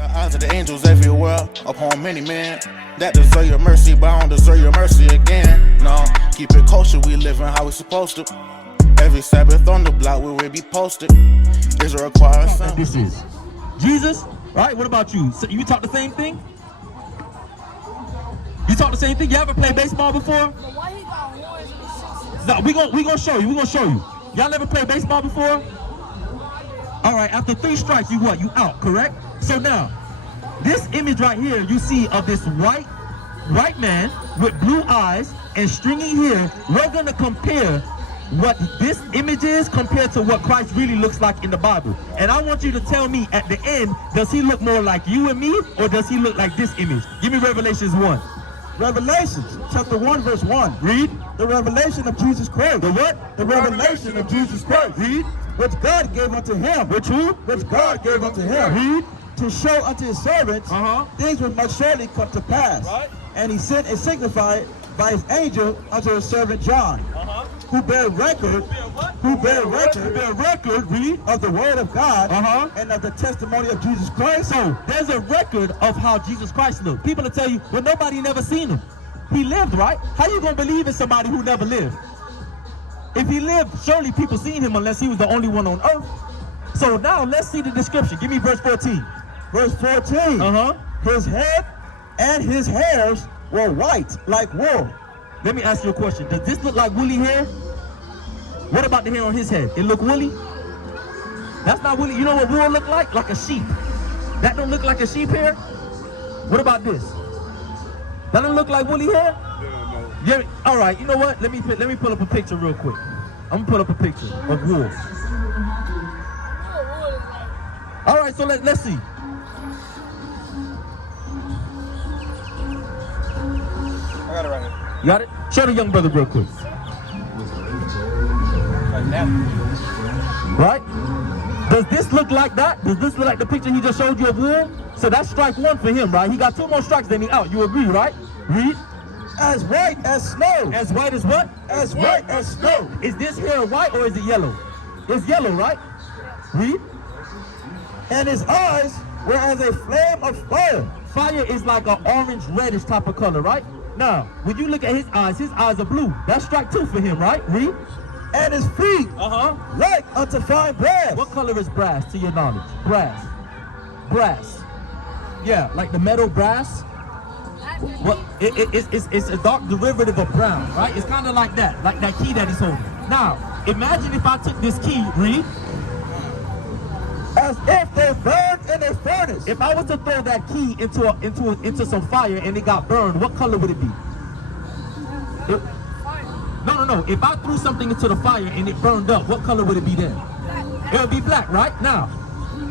The eyes of the angels everywhere upon many men that deserve your mercy, but I don't deserve your mercy again. No, keep it kosher, we living how we supposed to. Every Sabbath on the block where we be posted is a required sign. This is Jesus, right? What about you? So you talk the same thing? You talk the same thing? You ever played baseball before? Why he got horns in his No, we gonna show you. We gonna show you. Y'all never played baseball before? All right. After 3 strikes, you what? You out, correct? So now, this image right here, you see of this white man with blue eyes and stringy hair. We're gonna compare what this image is compared to what Christ really looks like in the Bible. And I want you to tell me at the end, does he look more like you and me, or does he look like this image? Give me Revelations 1. Revelations chapter 1 verse 1. Read. The revelation of Jesus Christ. The what? The revelation of Jesus Christ. Read. Which God gave unto him. Which who? Which God gave unto him. Read. To show unto his servants things which must surely come to pass. Right. And he sent and signified by his angel unto his servant John, who bear record, Read. of the word of God Uh-huh. and of the testimony of Jesus Christ. So there's a record of how Jesus Christ looked. People will tell you, well, nobody never seen him. He lived, right? How you gonna believe in somebody who never lived? If he lived, surely people seen him unless he was the only one on earth. So now let's see the description. Give me verse 14. Verse 14. His head and his hairs were white like wool. Let me ask you a question. Does this look like woolly hair? What about the hair on his head? It look woolly? That's not woolly. You know what wool look like? Like a sheep. That don't look like a sheep hair? What about this? That don't look like woolly hair? Yeah. All right. You know what? Let me pull up a picture real quick. I'm gonna pull up a picture of wool. All right. So let's see. I got it right here. You got it? Show the young brother real quick. Like that. Right? Does this look like that? Does this look like the picture he just showed you of wool? So that's strike 1 for him, right? He got 2 more strikes, then he out. You agree, right? Read. As white as snow. As white as what? As white as snow. Is this hair white or is it yellow? It's yellow, right? Read. And his eyes were as a flame of fire. Fire is like an orange reddish type of color, right? Now, when you look at his eyes are blue. That's strike 2 for him, right? Read. And his feet like unto fine brass. What color is brass to your knowledge? Brass. Brass. Yeah, like the metal brass. Well, it's a dark derivative of brown, right? It's kind of like that key that he's holding. Now, imagine if I took this key, read. As if they burned in a furnace. If I was to throw that key into some fire and it got burned, what color would it be? No. If I threw something into the fire and it burned up, what color would it be then? It would be black, right? Now,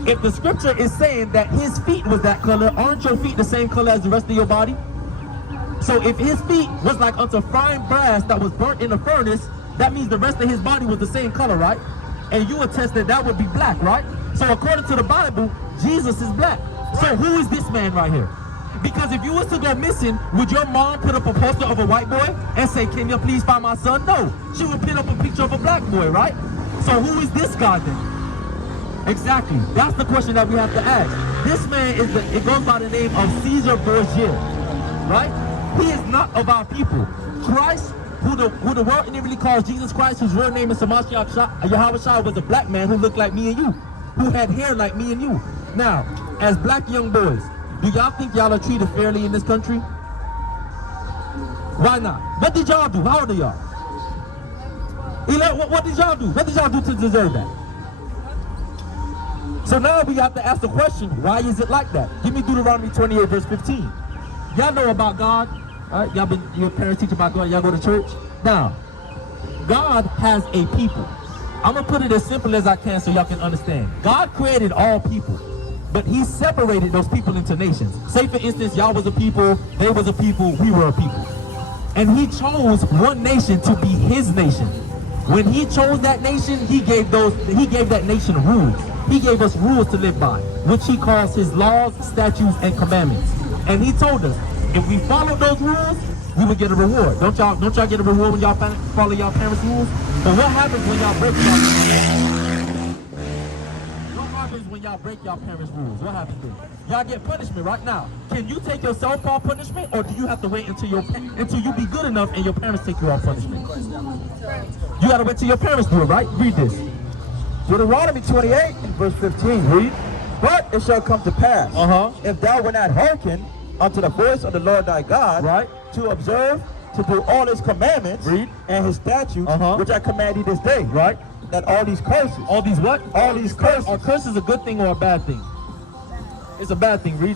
if the scripture is saying that his feet was that color, aren't your feet the same color as the rest of your body? So if his feet was like unto fine brass that was burnt in a furnace, that means the rest of his body was the same color, right? And you attest that that would be black, right? So according to the Bible, Jesus is black. So who is this man right here? Because if you was to go missing, would your mom put up a poster of a white boy and say, can you please find my son? No, she would pin up a picture of a black boy, right? So who is this guy then? Exactly, that's the question that we have to ask. This man it goes by the name of Caesar Borgia, right? He is not of our people. Christ, who the world initially calls Jesus Christ, whose real name is Yahawah, was a black man who looked like me and you, who had hair like me and you. Now, as black young boys, do y'all think y'all are treated fairly in this country? Why not? What did y'all do? How old are y'all? What did y'all do? What did y'all do to deserve that? So now we have to ask the question, why is it like that? Give me Deuteronomy 28 verse 15. Y'all know about God, right? Your parents teach about God, y'all go to church. Now, God has a people. I'm gonna put it as simple as I can so y'all can understand. God created all people, but he separated those people into nations. Say for instance, y'all was a people, they was a people, we were a people. And he chose one nation to be his nation. When he chose that nation, he gave that nation rules. He gave us rules to live by, which he calls his laws, statutes, and commandments. And he told us, if we follow those rules, we would get a reward. Don't y'all get a reward when y'all follow y'all parents' rules? But what happens when y'all break y'all? What happens happens when y'all break y'all parents' rules? What happens then? Y'all get punishment right now. Can you take yourself off punishment, or do you have to wait until you be good enough and your parents take you off punishment? You gotta wait till your parents do it, right? Read this. Deuteronomy 28 and verse 15. Read. But it shall come to pass, if thou wilt not hearken unto the voice of the Lord thy God, Right. to observe, to do all his commandments, Read. and his statutes, which I command thee this day, Right. that all these curses, All these what? all these curses Are curses a good thing or a bad thing? It's a bad thing. Read.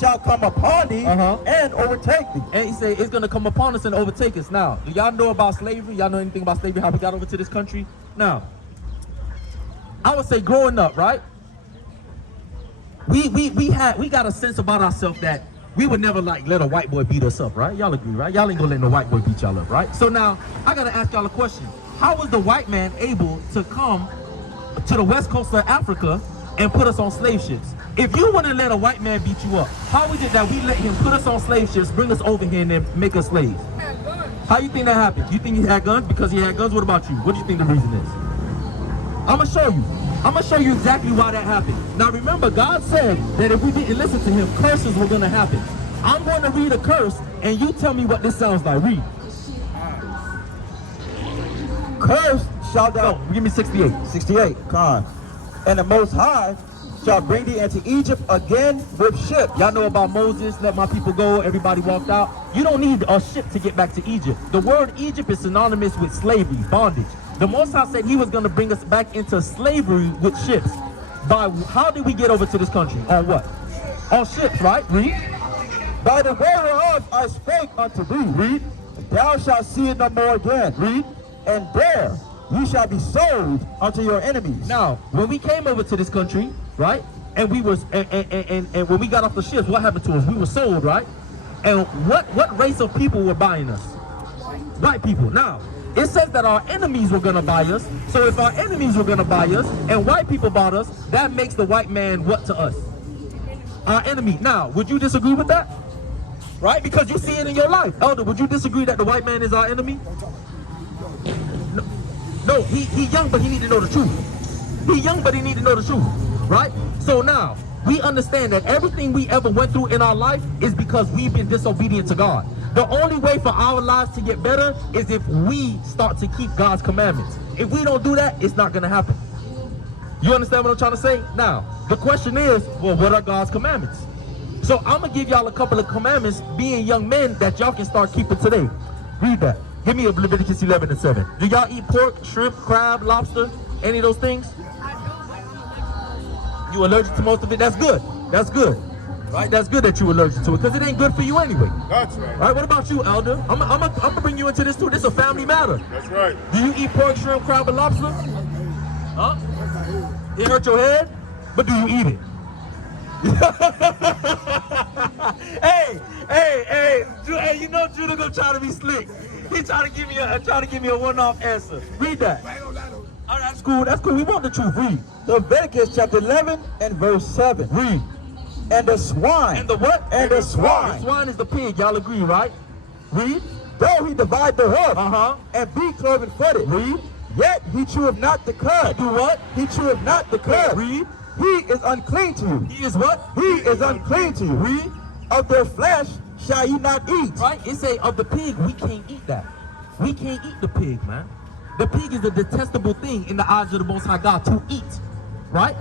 shall come upon thee and overtake thee. And he say it's gonna come upon us and overtake us. Now, do y'all know about slavery? Y'all know anything about slavery? How we got over to this country? Now, I would say growing up, right? We got a sense about ourselves that we would never like let a white boy beat us up, right? Y'all agree, right? Y'all ain't gonna let no white boy beat y'all up, right? So now I gotta ask y'all a question. How was the white man able to come to the west coast of Africa and put us on slave ships? If you wouldn't let a white man beat you up, how is it that we let him put us on slave ships, bring us over here, and then make us slaves? How you think that happened? You think he had guns? Because he had guns? What about you? What do you think the reason is? I'm gonna show you. I'm gonna show you exactly why that happened. Now remember, God said that if we didn't listen to him, curses were gonna happen. I'm going to read a curse, and you tell me what this sounds like. Read. Cursed shalt thou, Give me 68. 68, Con. And the Most High shall bring thee into Egypt again with ships. Y'all know about Moses, let my people go, everybody walked out. You don't need a ship to get back to Egypt. The word Egypt is synonymous with slavery, bondage. The Most High said he was going to bring us back into slavery with ships. By how did we get over to this country? On what? On ships, right? Read. By the way whereof I spake unto thee, Read. thou shalt see it no more again. Read. And there you shall be sold unto your enemies. Now, when we came over to this country, right? And we was and when we got off the ships, what happened to us? We were sold, right? And what race of people were buying us? White people. Now, it says that our enemies were gonna buy us. So if our enemies were gonna buy us and white people bought us, that makes the white man what to us? Our enemy. Now, would you disagree with that? Right? Because you see it in your life. Elder, would you disagree that the white man is our enemy? No, he young, but he need to know the truth. He young, but he need to know the truth, right? So now, we understand that everything we ever went through in our life is because we've been disobedient to God. The only way for our lives to get better is if we start to keep God's commandments. If we don't do that, it's not gonna happen. You understand what I'm trying to say? Now, the question is, well, what are God's commandments? So I'm gonna give y'all a couple of commandments, being young men, that y'all can start keeping today. Read that. Give me a Leviticus 11 and 7. Do y'all eat pork, shrimp, crab, lobster, any of those things? You allergic to most of it? That's good. That's good. Right? That's good that you're allergic to it, because it ain't good for you anyway. That's right. Right? What about you, Elder? I'm gonna bring you into this too. This is a family matter. That's right. Do you eat pork, shrimp, crab, and lobster? Huh? It hurt your head? But do you eat it? hey, you know Judah gonna try to be slick. He trying to give me a one-off answer. Read that. All right, that's cool. That's cool. We want the truth. Read. Leviticus chapter 11 and verse 7. Read. And the swine. And the what? And the The swine. swine is the pig. Y'all agree, right? Read. Though he divide the hoof Uh-huh. and be cloven footed, Read. yet he cheweth not the cud. Do what? He cheweth not the cud. Read. He is unclean to you. He is what? He is unclean to you. Read. Of their flesh shall ye not eat. Right? It say of the pig, we can't eat that. We can't eat the pig, man. The pig is a detestable thing in the eyes of the Most High God to eat, right?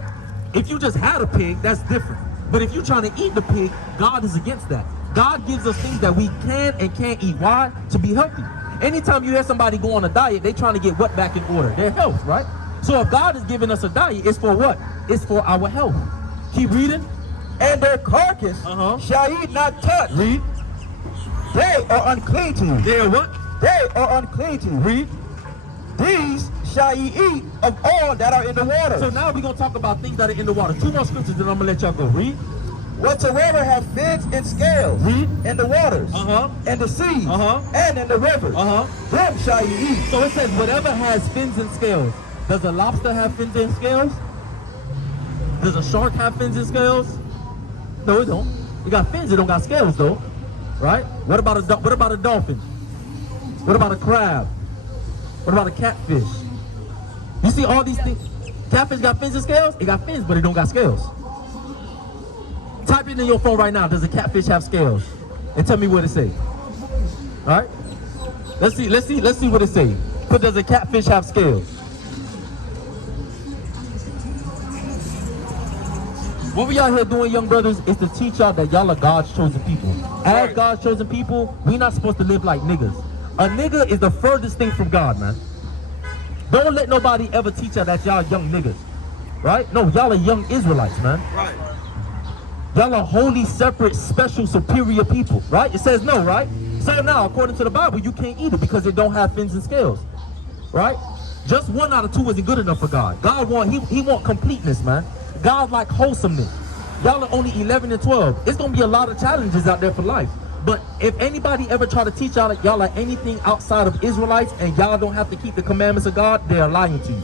If you just had a pig, that's different. But if you're trying to eat the pig, God is against that. God gives us things that we can and can't eat. Why? To be healthy. Anytime you hear somebody go on a diet, they trying to get what back in order? Their health, right? So if God is giving us a diet, it's for what? It's for our health. Keep reading. And their carcass shall ye not touch. Read. They are unclean to you. They're what? They are unclean to you. Read. These shall ye eat of all that are in the water. So now we're going to talk about things that are in the water. 2 more scriptures, then I'm going to let y'all go. Read. Whatsoever have fins and scales Read. in the waters, Uh-huh. in the seas, Uh-huh. and in the rivers, Uh-huh. them shall ye eat. So it says whatever has fins and scales. Does a lobster have fins and scales? Does a shark have fins and scales? No, it don't. It got fins, it don't got scales though. Right? What about a dolphin? What about a crab? What about a catfish? You see all these things? Catfish got fins and scales? It got fins, but it don't got scales. Type it in your phone right now. Does a catfish have scales? And tell me what it say. All right? Let's see what it say. But does a catfish have scales? What we out here doing, young brothers, is to teach y'all that y'all are God's chosen people. As God's chosen people, we not supposed to live like niggas. A nigga is the furthest thing from God, man. Don't let nobody ever teach y'all that y'all young niggas. Right? No, y'all are young Israelites, man. Right. Y'all are holy, separate, special, superior people. Right? It says no, right? So now, according to the Bible, you can't eat it because it don't have fins and scales. Right? Just 1 out of 2 isn't good enough for God. God he want completeness, man. God like wholesomeness. Y'all are only 11 and 12. It's gonna be a lot of challenges out there for life. But if anybody ever try to teach y'all that y'all are anything outside of Israelites and y'all don't have to keep the commandments of God, they are lying to you.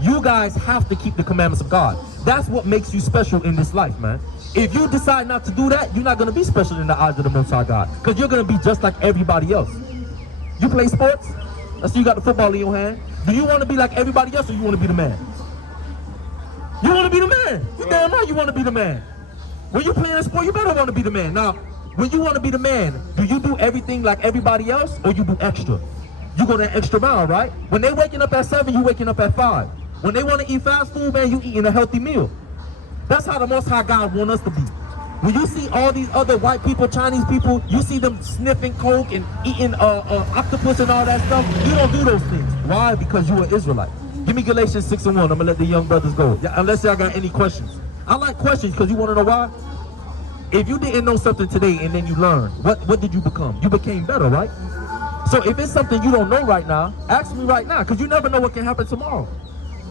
You guys have to keep the commandments of God. That's what makes you special in this life, man. If you decide not to do that, you're not gonna be special in the eyes of the Most High God, because you're gonna be just like everybody else. You play sports? I see you got the football in your hand. Do you want to be like everybody else, or you want to be the man? You want to be the man. You damn right you want to be the man. When you playing a sport, you better want to be the man. Now, when you want to be the man, do you do everything like everybody else, or you do extra? You go that extra mile, right? When they waking up at 7, you waking up at 5. When they want to eat fast food, man, you eating a healthy meal. That's how the Most High God want us to be. When you see all these other white people, Chinese people, you see them sniffing coke and eating octopus and all that stuff. You don't do those things. Why? Because you an Israelite. Give me Galatians 6 and 1. I'm gonna let the young brothers go. Unless y'all got any questions. I like questions because you want to know why? If you didn't know something today and then you learned, what did you become? You became better, right? So if it's something you don't know right now, ask me right now, because you never know what can happen tomorrow.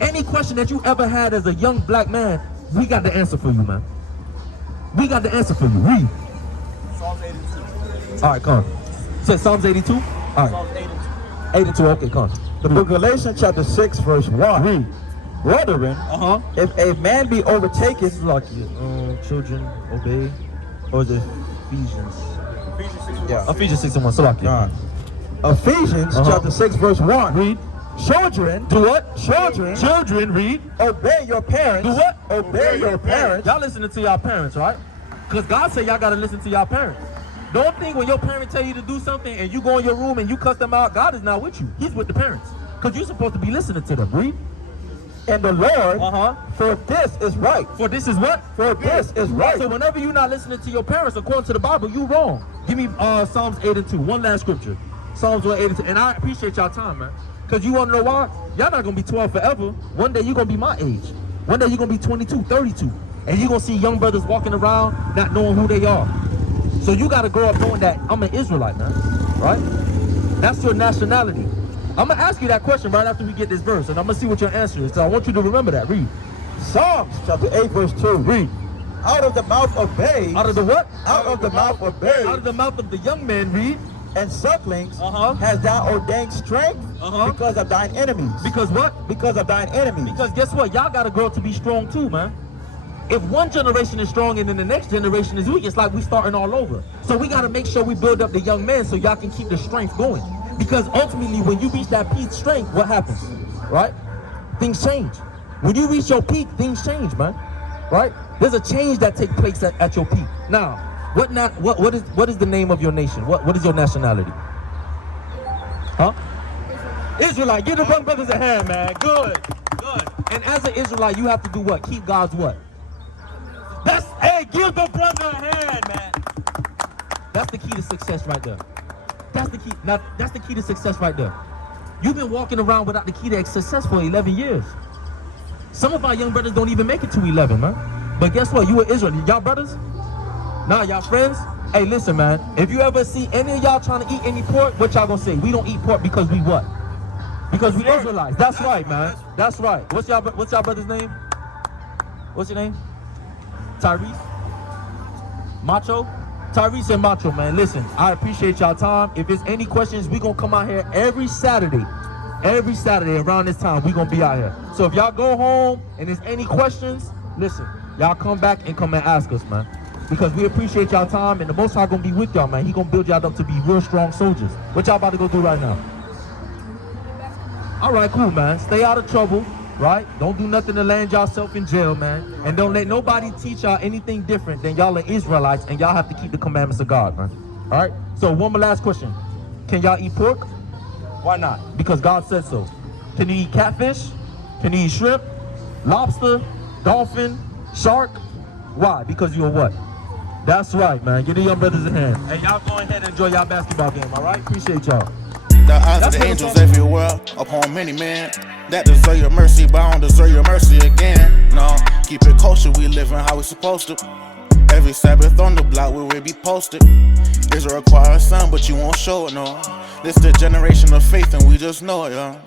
Any question that you ever had as a young black man, we got the answer for you, man. We got the answer for you. Read. Psalms 82. All right, come on. Said Psalms 82? All right. Psalms 82. 82, okay, come on. The book of Galatians chapter 6 verse 1. Read. Brethren, if a man be overtaken, Like children obey, or is it Ephesians? Ephesians 6. yeah, Ephesians 6 and 1, Salaki. Ephesians chapter 6 verse 1. Read. Children, Do what? children, Children, read. obey your parents. Do what? Obey your parents. Y'all listening to y'all parents, right? Because God said y'all got to listen to y'all parents. Don't think when your parents tell you to do something and you go in your room and you cuss them out, God is not with you. He's with the parents. Because you're supposed to be listening to them. Read. And the Lord, for this is right. For this is what? For this is right. So whenever you're not listening to your parents, according to the Bible, you wrong. Give me Psalms 8 and 2. One last scripture. Psalms 1, 8 and 2. And I appreciate y'all time, man. Because you want to know why? Y'all not going to be 12 forever. One day you're going to be my age. One day you're going to be 22, 32. And you're going to see young brothers walking around not knowing who they are. So you got to grow up knowing that I'm an Israelite, man. Right? That's your nationality. I'm going to ask you that question right after we get this verse. And I'm going to see what your answer is. So I want you to remember that. Read. Psalms chapter 8 verse 2. Read. Out of the mouth of babes. Out of the what? Out of the mouth of babes. Out of the mouth of the young man. Read. And sucklings has thou ordained strength because of thine enemies. Because what? Because of thine enemies. Because guess what? Y'all got to grow up to be strong too, man. If one generation is strong and then the next generation is weak, it's like we starting all over. So we got to make sure we build up the young men so y'all can keep the strength going. Because ultimately, when you reach that peak strength, what happens? Right? Things change. When you reach your peak, things change, man. Right? There's a change that takes place at your peak. Now, what is the name of your nation? What is your nationality? Huh? Israelite. Give the young brothers a hand, man. Good. Good. And as an Israelite, you have to do what? Keep God's what? Hey, give the brother a hand, man. That's the key to success right there. That's the key. Now, that's the key to success right there. You've been walking around without the key to success for 11 years. Some of our young brothers don't even make it to 11, man. But guess what? You are Israel. Y'all brothers? Nah, y'all friends? Hey, listen, man. If you ever see any of y'all trying to eat any pork, what y'all gonna say? We don't eat pork because we what? Because we Israelites. That's right, man. That's right. What's y'all brother's name? What's your name? Tyrese? Macho? Tyrese and Macho, man. Listen, I appreciate y'all time. If there's any questions, we gonna come out here every Saturday. Every Saturday around this time, we gonna be out here. So if y'all go home and there's any questions, listen, y'all come back and come and ask us, man. Because we appreciate y'all time, and the Most High gonna be with y'all, man. He gonna build y'all up to be real strong soldiers. What y'all about to go do right now? All right, cool, man. Stay out of trouble. right? Don't do nothing to land yourself in jail, man. And don't let nobody teach y'all anything different than y'all are Israelites, and y'all have to keep the commandments of God, man. All right? So one more last question. Can y'all eat pork? Why not? Because God said so. Can you eat catfish? Can you eat shrimp? Lobster? Dolphin? Shark? Why? Because you're what? That's right, man. Give the young brothers a hand. And y'all go ahead and enjoy y'all basketball game, all right? Appreciate y'all. The eyes of the angels everywhere upon many men that deserve your mercy, but I don't deserve your mercy again. No, keep it kosher, we living how we supposed to. Every Sabbath on the block where we be posted. Israel require a son, but you won't show it, no. This the generation of faith and we just know it, yeah.